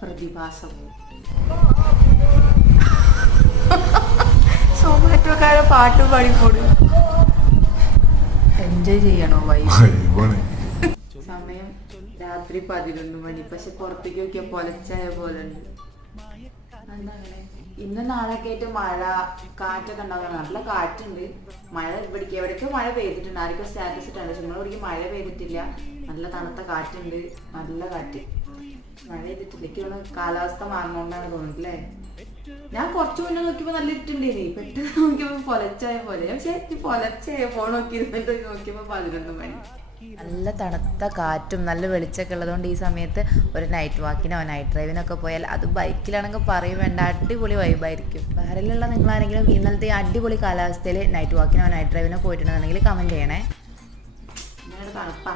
പ്രതിഭാസമോ സോമാറ്റോക്കാരെ പാട്ട് പാടിപ്പോടും എൻജോയ് ചെയ്യണോ വൈബ്. സമയം രാത്രി 11 മണി. പക്ഷെ പുറത്തേക്ക് നോക്കിയാൽ പൊലച്ചായ പോലെ ഉണ്ട്. എന്താ അങ്ങനെ ഇന്ന് നാളെയൊക്കെ ആയിട്ട് മഴ കാറ്റൊക്കെ ഉണ്ടാകുന്ന നല്ല കാറ്റുണ്ട്. മഴ എവിടേക്കോ മഴ പെയ്തിട്ടുണ്ട്. ആർക്കും സ്റ്റാറ്റസ് ഇട്ടുണ്ട്. പക്ഷെ നമ്മളെവിടേക്ക് മഴ പെയ്തിട്ടില്ല. നല്ല തണുത്ത കാറ്റുണ്ട്. നല്ല കാറ്റ്. മഴ ചെയ്തിട്ടില്ല. എനിക്ക് കാലാവസ്ഥ മാറുന്നോണ്ടാണ് തോന്നുന്നില്ലേ. ഞാൻ കുറച്ചു മുന്നേ നോക്കിയപ്പോ നല്ല ഇട്ടുണ്ടേനി. പെട്ടെന്ന് നോക്കിയപ്പോ പൊലച്ചായ പോലെ. പക്ഷെ പൊലച്ചായ ഫോൺ നോക്കിയിരുന്നിട്ട് നോക്കിയപ്പോ 11 മണി. നല്ല തണുത്ത കാറ്റും നല്ല വെളിച്ചമൊക്കെ ഉള്ളതുകൊണ്ട് ഈ സമയത്ത് ഒരു നൈറ്റ് വാക്കിനോ നൈറ്റ് ഡ്രൈവിനൊക്കെ പോയാൽ അത് ബൈക്കിലാണെങ്കിൽ പറയും വേണ്ട, അടിപൊളി വൈബായിരിക്കും. വേറെയുള്ള നിങ്ങളാണെങ്കിലും ഇന്നലത്തെ അടിപൊളി കാലാവസ്ഥയിൽ നൈറ്റ് വാക്കിനോ നൈറ്റ് ഡ്രൈവിനോ പോയിട്ടുണ്ടെന്നുണ്ടെങ്കിൽ കമൻറ്റ് ചെയ്യണേ. തണുപ്പാ